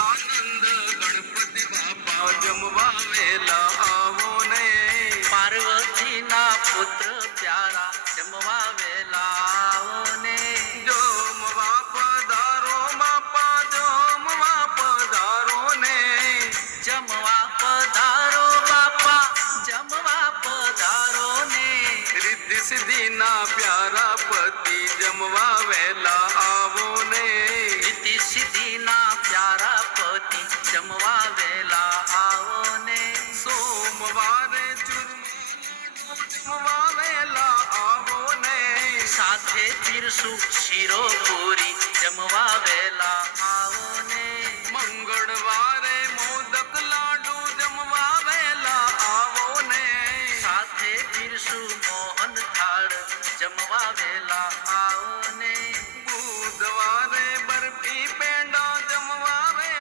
આનંદ ગણપતિ બાપા જમવા વેલા આવો ને પાર્વતીના પુત્ર પ્યારા જમવા વેલા આવો ને જમવા પધારો બાપા જમવા પધારો ને જમવા પધારો બાપા જમવા પધારો ને રિદ્ધિ સિદ્ધિના પ્યારા પતિ જમવા વેલા આવો ને રીતિ સિદ્ધિના પ્યારા પતિ જમવા વેલા આવો ને સોમવારે જમવા વેલા આવો ને સાથે પીરસું શીરો પૂરી જમવા વેલા આવો ને મંગળવારે મોદક લાડુ જમવા વેલા આવો ને સાથે પીરસું મોહન થાળ જમવા વેલા